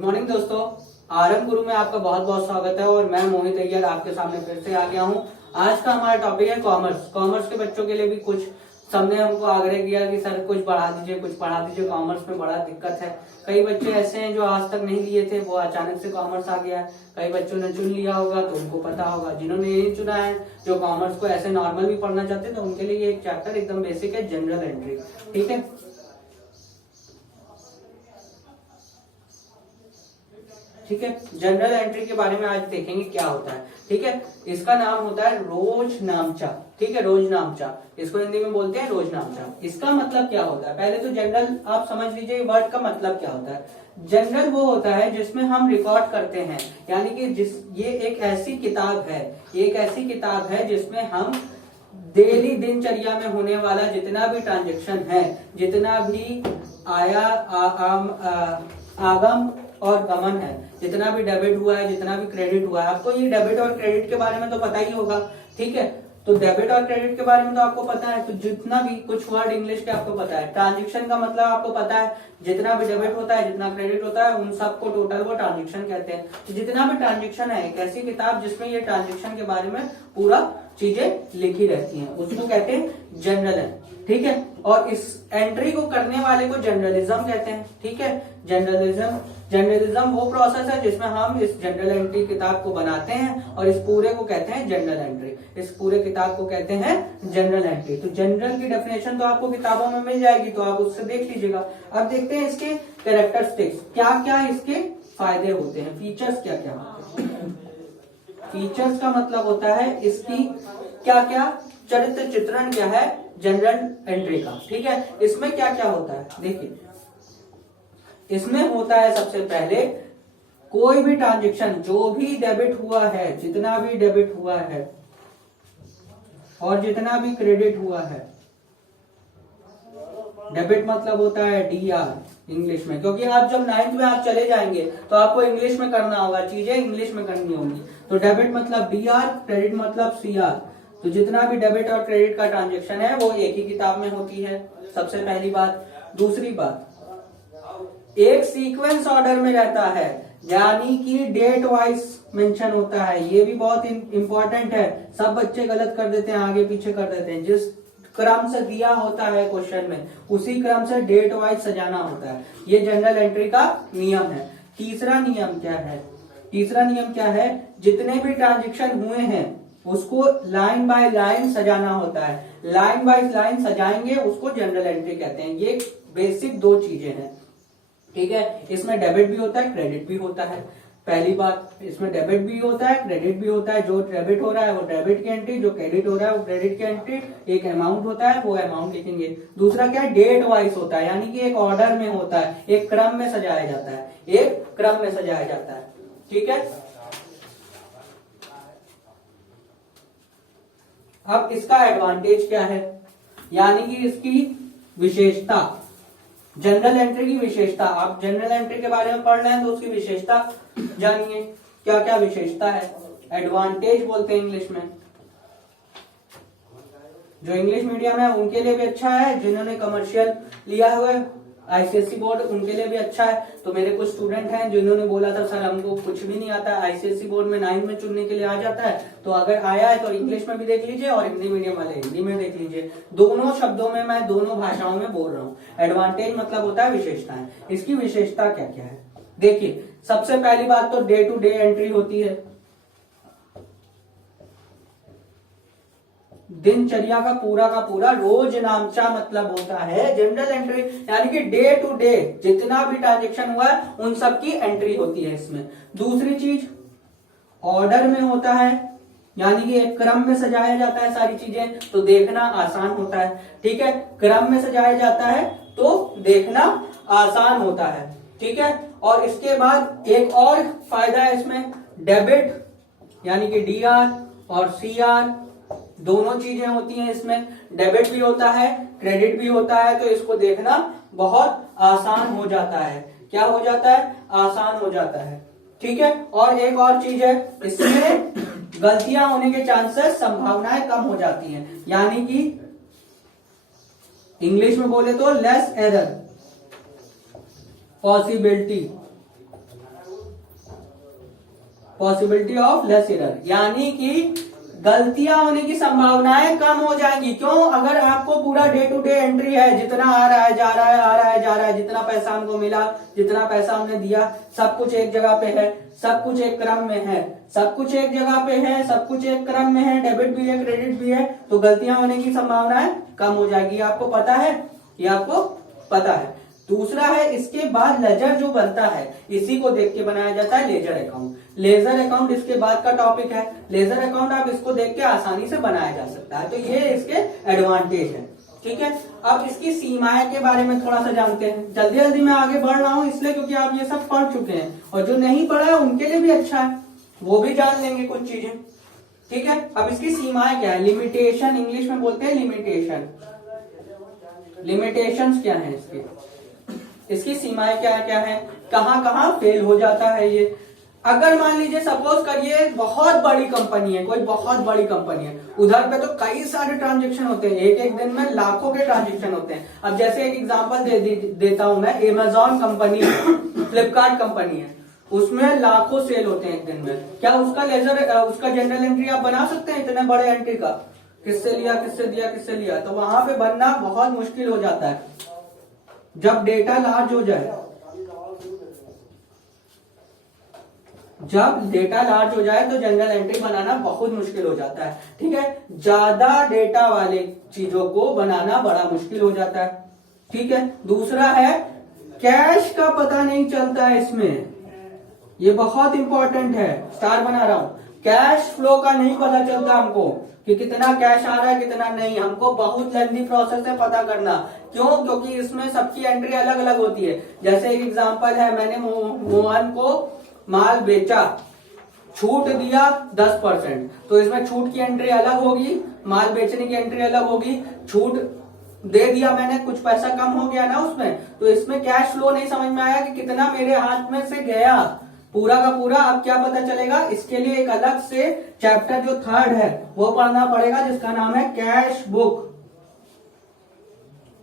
Good morning दोस्तों, RM गुरु में आपका बहुत बहुत स्वागत है और मैं मोहित अय्यर आपके सामने फिर से आ गया हूँ। आज का हमारा टॉपिक है कॉमर्स। कॉमर्स के बच्चों के लिए भी कुछ सबने हमको आग्रह किया कि सर कुछ पढ़ा दीजिए, कुछ पढ़ा दीजिए, कॉमर्स में बड़ा दिक्कत है। कई बच्चे ऐसे हैं जो आज तक नहीं लिए थे, वो अचानक से कॉमर्स आ गया है। कई बच्चों ने चुन लिया होगा तो उनको पता होगा, जिन्होंने नहीं चुना है, जो कॉमर्स को ऐसे नॉर्मल भी पढ़ना चाहते हैं, तो उनके लिए एक चैप्टर एकदम बेसिक है, जनरल एंट्री। ठीक है, ठीक है। जनरल एंट्री के बारे में आज देखेंगे क्या होता है। ठीक है, इसका नाम होता है रोजनामचा। ठीक है, रोजनामचा, इसको हिंदी में बोलते हैं रोजनामचा। इसका मतलब क्या होता है, पहले तो जनरल आप समझ लीजिए वर्ड का मतलब क्या होता है। जनरल वो होता है जिसमें हम रिकॉर्ड करते हैं, यानी कि ये एक ऐसी किताब है जिसमें हम डेली दिनचर्या में होने वाला जितना भी ट्रांजेक्शन है, जितना भी आगम और गमन है, जितना भी डेबिट हुआ है, जितना भी क्रेडिट हुआ है। आपको ये डेबिट और क्रेडिट के बारे में तो पता ही होगा। ठीक है, तो डेबिट और क्रेडिट के बारे में तो आपको पता है। तो जितना भी कुछ वर्ड इंग्लिश के आपको पता है, ट्रांजेक्शन का मतलब आपको पता है, जितना भी डेबिट होता है, जितना क्रेडिट होता है, उन सबको टोटल वो ट्रांजेक्शन कहते हैं। तो जितना भी ट्रांजेक्शन है, एक ऐसी किताब जिसमें ये ट्रांजेक्शन के बारे में पूरा चीजें लिखी रहती हैं, उसको कहते हैं जनरल है। ठीक है, और इस एंट्री को करने वाले को जर्नलिज्म कहते हैं। ठीक है, जर्नलिज्म वो प्रोसेस है जिसमें हम इस जनरल एंट्री किताब को बनाते हैं और इस पूरे को कहते हैं जनरल एंट्री। इस पूरे किताब को कहते हैं जनरल एंट्री। तो जनरल की डेफिनेशन तो आपको किताबों में मिल जाएगी, तो आप उससे देख लीजिएगा। अब देखते हैं इसके कैरेक्टरिस्टिक्स, क्या क्या इसके फायदे होते हैं, फीचर्स क्या क्या होते हैं। फीचर्स का मतलब होता है इसकी क्या क्या चरित्र चित्रण क्या है जनरल एंट्री का। ठीक है, इसमें क्या क्या होता है, देखिए इसमें होता है सबसे पहले कोई भी ट्रांजेक्शन जो भी डेबिट हुआ है, जितना भी डेबिट हुआ है और जितना भी क्रेडिट हुआ है। डेबिट मतलब होता है डीआर इंग्लिश में, क्योंकि आप जब 9th में आप चले जाएंगे तो आपको इंग्लिश में करना होगा, चीजें इंग्लिश में करनी होंगी। तो डेबिट मतलब डीआर, क्रेडिट मतलब सीआर। तो जितना भी डेबिट और क्रेडिट का ट्रांजेक्शन है वो एक ही किताब में होती है, सबसे पहली बात। दूसरी बात, एक सीक्वेंस ऑर्डर में रहता है, यानी कि डेट वाइज मेंशन होता है। ये भी बहुत इंपॉर्टेंट है, सब बच्चे गलत कर देते हैं, आगे पीछे कर देते हैं। जिस क्रम से दिया होता है क्वेश्चन में, उसी क्रम से डेट वाइज सजाना होता है। ये जनरल एंट्री का नियम है। तीसरा नियम क्या है, जितने भी ट्रांजेक्शन हुए हैं उसको लाइन बाय लाइन सजाना होता है। लाइन बाय लाइन सजाएंगे, उसको जनरल एंट्री कहते हैं। ये बेसिक दो चीजें हैं। ठीक है, इसमें डेबिट भी होता है, क्रेडिट भी होता है। पहली बात, इसमें डेबिट भी होता है, क्रेडिट भी होता है। जो डेबिट हो रहा है वो डेबिट की एंट्री, जो क्रेडिट हो रहा है वो क्रेडिट की एंट्री। एक अमाउंट होता है, वो अमाउंट लिखेंगे। दूसरा क्या है, डेट वाइज होता है, यानी कि एक ऑर्डर में होता है, एक क्रम में सजाया जाता है। ठीक है, अब इसका एडवांटेज क्या है, यानी कि इसकी विशेषता, जनरल एंट्री की विशेषता। आप जनरल एंट्री के बारे में पढ़ रहे हैं तो उसकी विशेषता जानिए, क्या क्या विशेषता है। एडवांटेज बोलते हैं इंग्लिश में। जो इंग्लिश मीडियम है उनके लिए भी अच्छा है, जिन्होंने कमर्शियल लिया हुआ है आईसीएसई बोर्ड, उनके लिए भी अच्छा है। तो मेरे कुछ स्टूडेंट हैं जिन्होंने बोला था सर हमको कुछ भी नहीं आता, आईसीएसई बोर्ड में 9 में चुनने के लिए आ जाता है। तो अगर आया है तो इंग्लिश में भी देख लीजिए और हिंदी मीडियम वाले हिंदी में देख लीजिए। दोनों शब्दों में मैं दोनों भाषाओं में बोल रहा हूँ। एडवांटेज मतलब होता है विशेषताएं। इसकी विशेषता क्या क्या है, देखिए सबसे पहली बात तो डे टू डे एंट्री होती है। दिनचर्या का पूरा रोजनामचा मतलब होता है जनरल एंट्री, यानी कि डे टू डे जितना भी ट्रांजेक्शन हुआ है उन सब की एंट्री होती है इसमें। दूसरी चीज, ऑर्डर में होता है, यानी कि एक क्रम में सजाया जाता है सारी चीजें, तो देखना आसान होता है। ठीक है, क्रम में सजाया जाता है तो देखना आसान होता है। ठीक है, और इसके बाद एक और फायदा है इसमें, डेबिट यानी कि डीआर और सीआर दोनों चीजें होती हैं इसमें। डेबिट भी होता है, क्रेडिट भी होता है, तो इसको देखना बहुत आसान हो जाता है। क्या हो जाता है, आसान हो जाता है। ठीक है, और एक और चीज है, इसमें गलतियां होने के चांसेस, संभावनाएं कम हो जाती हैं, यानी कि इंग्लिश में बोले तो less error possibility. Possibility of less error, यानी कि गलतियां होने की संभावनाएं कम हो जाएंगी। क्यों? अगर आपको पूरा डे टू डे एंट्री है, जितना आ रहा है, जा रहा है, आ रहा है, जा रहा है, जितना पैसा हमको मिला, जितना पैसा हमने दिया, सब कुछ एक जगह पे है, सब कुछ एक क्रम में है, सब कुछ एक जगह पे है, सब कुछ एक क्रम में है, डेबिट भी है, क्रेडिट भी है, तो गलतियां होने की संभावनाएं कम हो जाएगी। आपको पता है, ये आपको पता है। दूसरा है, इसके बाद लेजर जो बनता है, इसी को देख के बनाया जाता है लेजर अकाउंट। लेजर अकाउंट इसके बाद का टॉपिक है। लेजर अकाउंट आप इसको देख के आसानी से बनाया जा सकता है, तो ये इसके एडवांटेज है। ठीक है, अब इसकी सीमाएं के बारे में थोड़ा सा जानते हैं। जल्दी जल्दी मैं आगे बढ़ रहा हूं इसलिए क्योंकि आप ये सब पढ़ चुके हैं, और जो नहीं पढ़ा है उनके लिए भी अच्छा है, वो भी जान लेंगे कुछ चीजें। ठीक है, अब इसकी सीमाएं क्या है? लिमिटेशन, इंग्लिश में बोलते हैं लिमिटेशन। लिमिटेशंस क्या है इसकी सीमाएं क्या क्या है, कहां कहां फेल हो जाता है ये। अगर मान लीजिए सपोज करिए बहुत बड़ी कंपनी है, कोई बहुत बड़ी कंपनी है, उधर पे तो कई सारे ट्रांजेक्शन होते हैं, एक एक दिन में लाखों के ट्रांजेक्शन होते हैं। अब जैसे एक एग्जांपल देता हूं मैं, अमेजॉन कंपनी है, फ्लिपकार्ट कंपनी है, उसमें लाखों सेल होते हैं एक दिन में। क्या उसका लेजर, उसका जनरल एंट्री आप बना सकते हैं इतने बड़े एंट्री का? किससे लिया, किससे दिया, किससे लिया? तो वहां पे बनना बहुत मुश्किल हो जाता है। जब डेटा लार्ज हो जाए, जब डेटा लार्ज हो जाए तो जनरल एंट्री बनाना बहुत मुश्किल हो जाता है। ठीक है, ज्यादा डेटा वाले चीजों को बनाना बड़ा मुश्किल हो जाता है। ठीक है, दूसरा है कैश का पता नहीं चलता है इसमें, ये बहुत इंपॉर्टेंट है, स्टार बना रहा हूं। कैश फ्लो का नहीं पता चलता हमको कि कितना कैश आ रहा है कितना नहीं, हमको बहुत लेंथी प्रोसेस है पता करना। क्यों? क्योंकि इसमें सबकी एंट्री अलग अलग होती है। जैसे एक एग्जांपल है, मैंने मोहन को माल बेचा, छूट दिया 10%, तो इसमें छूट की एंट्री अलग होगी, माल बेचने की एंट्री अलग होगी। छूट दे दिया मैंने, कुछ पैसा कम हो गया ना उसमें, तो इसमें कैश फ्लो नहीं समझ में आया कि कितना मेरे हाथ में से गया पूरा का पूरा। अब क्या पता चलेगा? इसके लिए एक अलग से चैप्टर जो थर्ड है वो पढ़ना पड़ेगा, जिसका नाम है कैश बुक।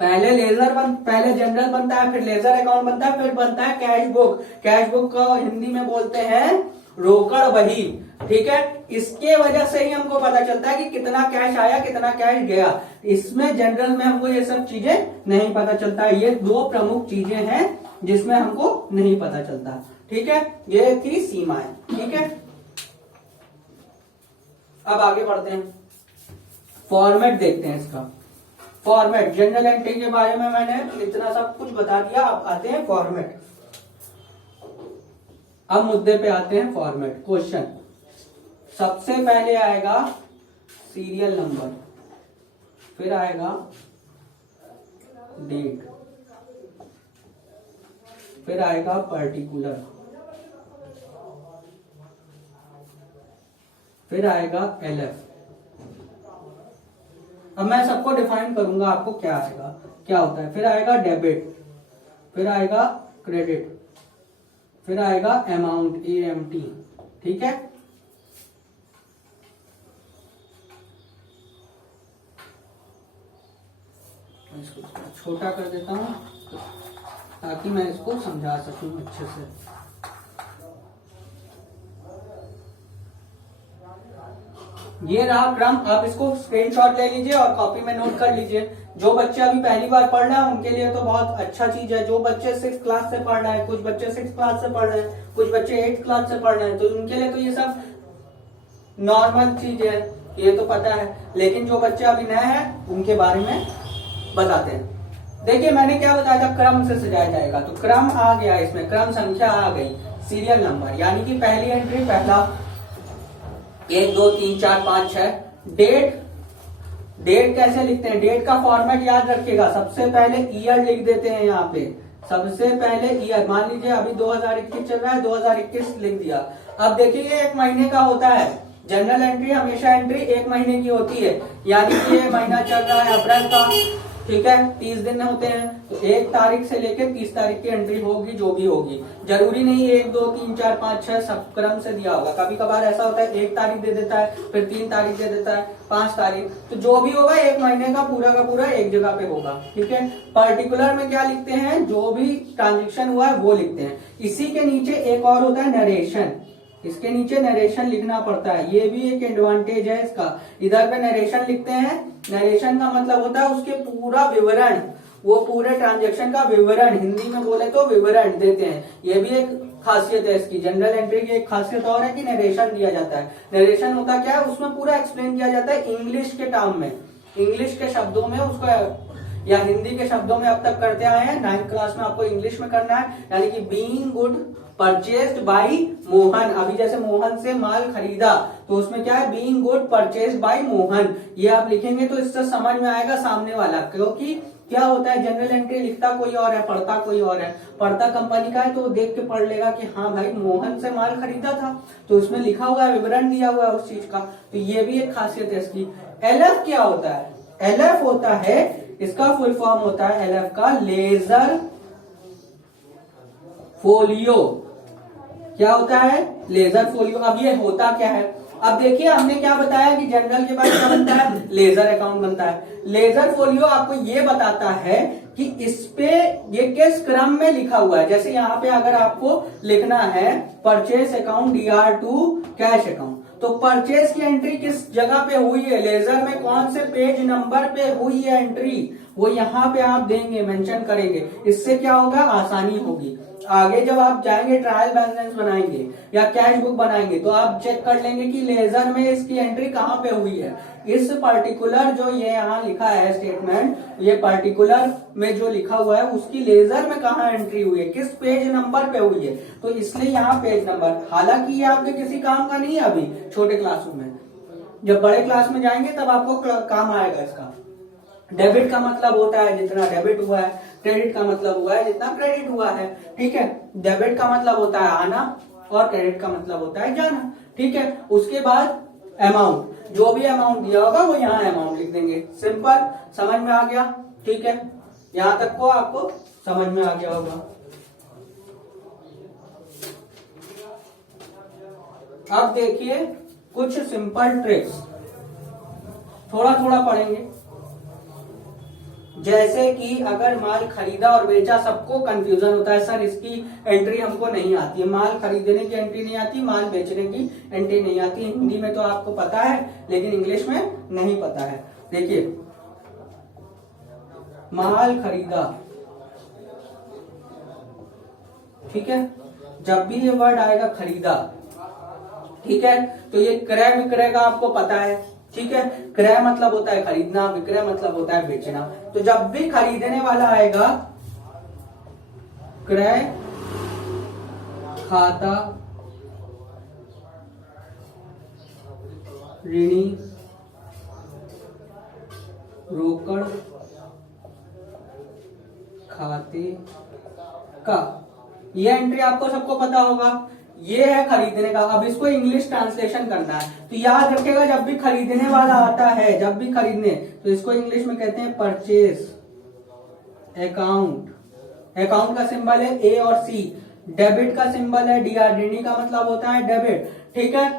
पहले जनरल बनता है, फिर लेजर अकाउंट बनता है, फिर बनता है कैश बुक। कैश बुक को हिंदी में बोलते हैं रोकड़ बही। ठीक है, इसके वजह से ही हमको पता चलता है कि कितना कैश आया कितना कैश गया। इसमें जनरल में हमको ये सब चीजें नहीं पता चलता। ये दो प्रमुख चीजें हैं जिसमें हमको नहीं पता चलता। ठीक है, ये थी सीमाएं। ठीक है, अब आगे बढ़ते हैं, फॉर्मेट देखते हैं इसका। फॉर्मेट, जनरल एंट्री के बारे में मैंने इतना सब कुछ बता दिया, अब आते हैं फॉर्मेट। अब मुद्दे पे आते हैं फॉर्मेट। क्वेश्चन सबसे पहले आएगा सीरियल नंबर, फिर आएगा डेट, फिर आएगा पर्टिकुलर, फिर आएगा एलएफ। अब मैं सबको डिफाइन करूंगा, आपको क्या आएगा, क्या होता है। फिर आएगा डेबिट, फिर आएगा क्रेडिट, फिर आएगा अमाउंट, AMT। ठीक है, इसको छोटा कर देता हूं ताकि मैं इसको समझा सकूं अच्छे से। ये रहा क्रम, आप इसको स्क्रीनशॉट ले लीजिए और कॉपी में नोट कर लीजिए। जो बच्चे अभी पहली बार पढ़ रहे हैं उनके लिए तो बहुत अच्छा चीज है। जो बच्चे 6th क्लास से पढ़ रहे हैं, कुछ बच्चे 6th क्लास से पढ़ रहे हैं, कुछ बच्चे 8th क्लास से पढ़ रहे हैं, तो उनके लिए तो ये सब नॉर्मल चीज है, ये तो पता है। लेकिन जो बच्चे अभी नए हैं उनके बारे में बताते हैं। देखिए, मैंने क्या बताया था, क्रम से सजाया जाएगा, तो क्रम आ गया, इसमें क्रम संख्या आ गई, सीरियल नंबर, यानी कि पहली एंट्री पहला, 1 2 3 4 5 6। डेट कैसे लिखते हैं? डेट का फॉर्मेट याद रखिएगा। सबसे पहले ईयर लिख देते हैं यहाँ पे, सबसे पहले ईयर। मान लीजिए अभी 2021 चल रहा है, 2021 लिख दिया। अब देखिए ये 1 महीने का होता है, जनरल एंट्री हमेशा एंट्री 1 महीने की होती है, यानी कि ये महीना चल रहा है अप्रैल का। ठीक है, 30 दिन होते हैं, तो 1 तारीख से लेकर 30 तारीख की एंट्री होगी, जो भी होगी। जरूरी नहीं 1 2 3 4 5 6 सब क्रम से दिया होगा। कभी कभार ऐसा होता है 1 तारीख दे देता है, फिर 3 तारीख दे देता है, 5 तारीख, तो जो भी होगा 1 महीने का पूरा एक जगह पे होगा। ठीक है, पर्टिकुलर में क्या लिखते हैं? जो भी ट्रांजेक्शन हुआ है वो लिखते हैं। इसी के नीचे एक और होता है नरेशन। इसके नीचे नरेशन लिखना पड़ता है, ये भी एक एडवांटेज है इसका। इधर पे नरेशन लिखते हैं, नरेशन का मतलब होता है उसके पूरा विवरण, वो पूरे ट्रांजेक्शन का विवरण, हिंदी में बोले तो विवरण देते हैं। ये भी एक खासियत है इसकी। जनरल एंट्री की एक खासियत और है कि नरेशन दिया जाता है। नरेशन होता क्या है, उसमें पूरा एक्सप्लेन किया जाता है इंग्लिश के टर्म में, इंग्लिश के शब्दों में उसको, या हिंदी के शब्दों में अब तक करते आए हैं। 9th क्लास में आपको इंग्लिश में करना है, यानी कि being good purchased bye Mohan. अभी जैसे मोहन से माल खरीदा, तो उसमें क्या है, being good purchased bye Mohan, ये आप लिखेंगे तो इससे समझ में आएगा सामने वाला। क्योंकि क्या होता है, जनरल एंट्री लिखता कोई और है, पढ़ता कोई और है। पढ़ता कंपनी का है तो वो देख के पढ़ लेगा कि हाँ भाई मोहन से माल खरीदा था, तो उसमें लिखा हुआ है, विवरण दिया हुआ है उस चीज का। तो ये भी एक खासियत है इसकी। एलएफ क्या होता है, एलएफ होता है, इसका फुल फॉर्म होता है एलएफ का लेजर फोलियो। क्या होता है, लेजर फोलियो। अब ये होता क्या है, अब देखिए हमने क्या बताया कि जनरल के बाद क्या बनता है, लेजर अकाउंट बनता है। लेजर फोलियो आपको ये बताता है कि इस पे ये किस क्रम में लिखा हुआ है। जैसे यहाँ पे अगर आपको लिखना है purchase account DR2 cash account, तो परचेस की एंट्री किस जगह पे हुई है, लेजर में कौन से पेज नंबर पे हुई है एंट्री, वो यहाँ पे आप देंगे, मेंशन करेंगे। इससे क्या होगा, आसानी होगी। आगे जब आप जाएंगे ट्रायल बैलेंस बनाएंगे या कैश बुक बनाएंगे, तो आप चेक कर लेंगे कि लेजर में इसकी एंट्री कहाँ पे हुई है। इस पर्टिकुलर जो ये यहाँ लिखा है स्टेटमेंट, ये पर्टिकुलर में जो लिखा हुआ है उसकी लेजर में कहाँ एंट्री हुई है, किस पेज नंबर पे हुई है। तो इसलिए यहाँ पेज नंबर, हालांकि ये आपके किसी काम का नहीं है अभी छोटे क्लासरूम में, जब बड़े क्लास में जाएंगे तब आपको काम आएगा इसका। डेबिट का मतलब होता है जितना डेबिट हुआ है, क्रेडिट का मतलब हुआ है जितना क्रेडिट हुआ है। ठीक है, डेबिट का मतलब होता है आना और क्रेडिट का मतलब होता है जाना। ठीक है, उसके बाद अमाउंट, जो भी अमाउंट दिया होगा वो यहाँ अमाउंट लिख देंगे। सिंपल, समझ में आ गया। ठीक है, यहाँ तक को आपको समझ में आ गया होगा। अब देखिए कुछ सिंपल ट्रिक्स, थोड़ा थोड़ा पढ़ेंगे। जैसे कि अगर माल खरीदा और बेचा, सबको कंफ्यूजन होता है, सर इसकी एंट्री हमको नहीं आती है, माल खरीदने की एंट्री नहीं आती, माल बेचने की एंट्री नहीं आती। हिंदी में तो आपको पता है लेकिन इंग्लिश में नहीं पता है। देखिए, माल खरीदा, ठीक है, जब भी ये वर्ड आएगा खरीदा, ठीक है, तो ये क्रय विक्रय का आपको पता है। ठीक है, क्रय मतलब होता है खरीदना, विक्रय मतलब होता है बेचना। तो जब भी खरीदने वाला आएगा, क्रय खाता ऋणी रोकड़ खाते का, ये एंट्री आपको सबको पता होगा। ये है खरीदने का। अब इसको इंग्लिश ट्रांसलेशन करना है, तो याद रखिएगा जब भी खरीदने वाला आता है, जब भी खरीदने, तो इसको इंग्लिश में कहते हैं परचेस अकाउंट। अकाउंट का सिंबल है ए और सी, डेबिट का सिंबल है DR, ऋणी का मतलब होता है डेबिट। ठीक है,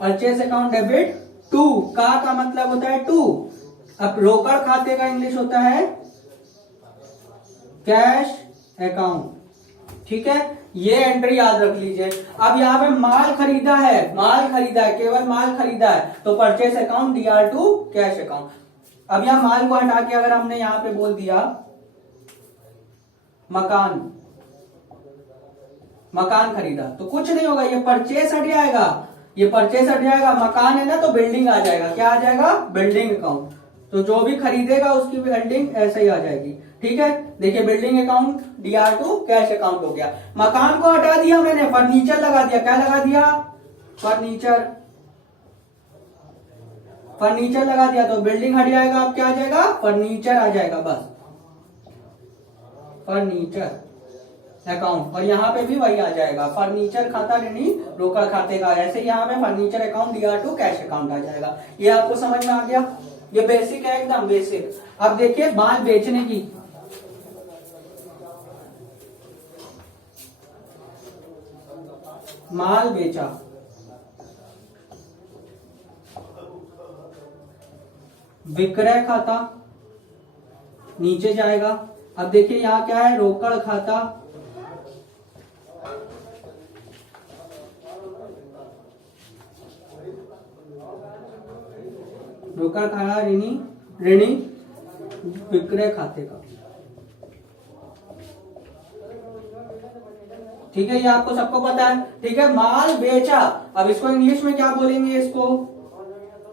परचेस अकाउंट डेबिट टू, का मतलब होता है टू। अब रोकड़ खाते का इंग्लिश होता है कैश अकाउंट। ठीक है, ये एंट्री याद रख लीजिए। अब यहाँ पे माल खरीदा है, माल खरीदा है, केवल माल खरीदा है, तो purchase account DR2 cash account. अब यहाँ माल को हटा के अगर हमने यहाँ पे बोल दिया मकान, मकान खरीदा, तो कुछ नहीं होगा, ये परचेस हट जाएगा, ये परचेस हट जाएगा। मकान है ना, तो बिल्डिंग आ जाएगा। क्या आ जाएगा, बिल्डिंग अकाउंट। तो जो भी खरीदेगा उसकी बिल्डिंग ऐसे ही आ जाएगी। ठीक है, देखिए building account DR2 cash account हो गया। मकान को हटा दिया मैंने, फर्नीचर लगा दिया। क्या लगा दिया, फर्नीचर, फर्नीचर लगा दिया, तो बिल्डिंग हट जाएगा। अब क्या आ जाएगा, फर्नीचर आ जाएगा, बस फर्नीचर अकाउंट। और यहाँ पे भी वही आ जाएगा, फर्नीचर खाता ऋणी रोकड़ खाते का। ऐसे यहाँ पे furniture account DR2 cash account आ जाएगा। ये आपको समझ में आ गया, ये बेसिक है, एकदम बेसिक। अब देखिए माल बेचने की, माल बेचा, विक्रय खाता नीचे जाएगा। अब देखिए यहां क्या है, रोकड़ खाता, रोका खाता ऋणी विक्रय खाते का। ठीक है, ये आपको सबको पता है। ठीक है, माल बेचा, अब इसको इंग्लिश में क्या बोलेंगे इसको,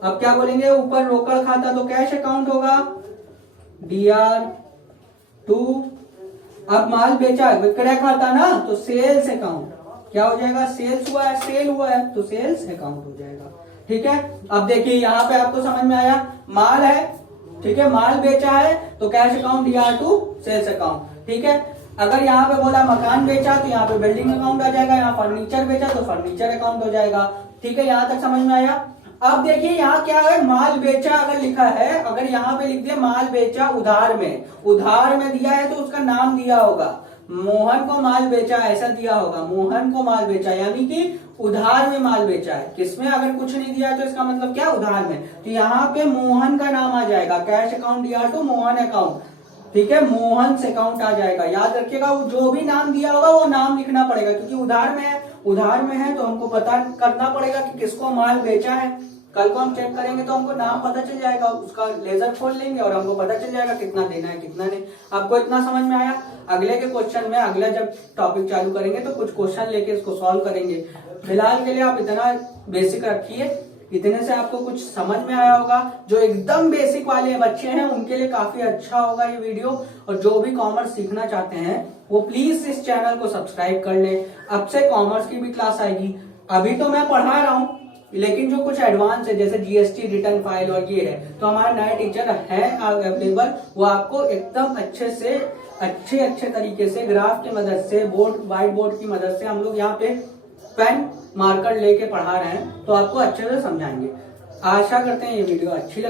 अब क्या बोलेंगे, ऊपर रोकड़ खाता तो कैश अकाउंट होगा DR2। अब माल बेचा विक्रय खाता ना, तो सेल्स अकाउंट क्या हो जाएगा, सेल्स हुआ है, सेल हुआ है तो सेल्स अकाउंट हो जाएगा। ठीक है, अब देखिए यहाँ पे आपको समझ में आया, माल है, ठीक है, माल बेचा है तो cash account DR2 sales account. ठीक है, अगर यहाँ पे बोला मकान बेचा तो यहाँ पे बिल्डिंग अकाउंट आ जाएगा, यहाँ फर्नीचर बेचा तो फर्नीचर अकाउंट हो जाएगा। ठीक है, यहाँ तक समझ में आया। अब देखिए यहाँ क्या है, माल बेचा अगर लिखा है, अगर यहाँ पे लिख दिया माल बेचा उधार में दिया है तो उसका नाम दिया होगा, मोहन को माल बेचा ऐसा दिया होगा, मोहन को माल बेचा, यानी कि उधार में माल बेचा है। किसमें, अगर कुछ नहीं दिया है तो इसका मतलब क्या, उधार में, तो यहाँ पे मोहन का नाम आ जाएगा, cash account DR2 Mohan account. ठीक है, मोहन से अकाउंट आ जाएगा। याद रखिएगा, वो जो भी नाम दिया होगा वो नाम लिखना पड़ेगा, क्योंकि उधार में है तो हमको पता करना पड़ेगा कि किसको माल बेचा है। कल को हम चेक करेंगे तो हमको नाम पता चल जाएगा, उसका लेजर खोल लेंगे और हमको पता चल जाएगा कितना देना है कितना नहीं। आपको इतना समझ में आया। अगले के क्वेश्चन में, अगला जब टॉपिक चालू करेंगे तो कुछ क्वेश्चन लेके इसको सॉल्व करेंगे। फिलहाल के लिए आप इतना बेसिक रखिए, इतने से आपको कुछ समझ में आया होगा। जो एकदम बेसिक वाले बच्चे हैं उनके लिए काफी अच्छा होगा ये वीडियो, और जो भी कॉमर्स सीखना चाहते हैं वो प्लीज इस चैनल को सब्सक्राइब कर लें। अब से कॉमर्स की भी क्लास आएगी, अभी तो मैं पढ़ा रहा हूँ, लेकिन जो कुछ एडवांस है जैसे GST रिटर्न फाइल और ये है, तो हमारे नए टीचर है अवेलेबल, वो आपको एकदम अच्छे तरीके से ग्राफ की मदद से, व्हाइट बोर्ड की मदद से, हम लोग यहाँ पे पेन मार्कर लेके पढ़ा रहे हैं, तो आपको अच्छे से समझाएंगे। आशा करते हैं ये वीडियो अच्छी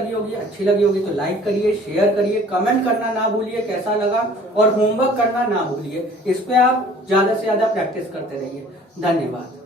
लगी होगी तो लाइक करिए, शेयर करिए, कमेंट करना ना भूलिए कैसा लगा, और होमवर्क करना ना भूलिए। इस पे आप ज्यादा से ज्यादा प्रैक्टिस करते रहिए। धन्यवाद।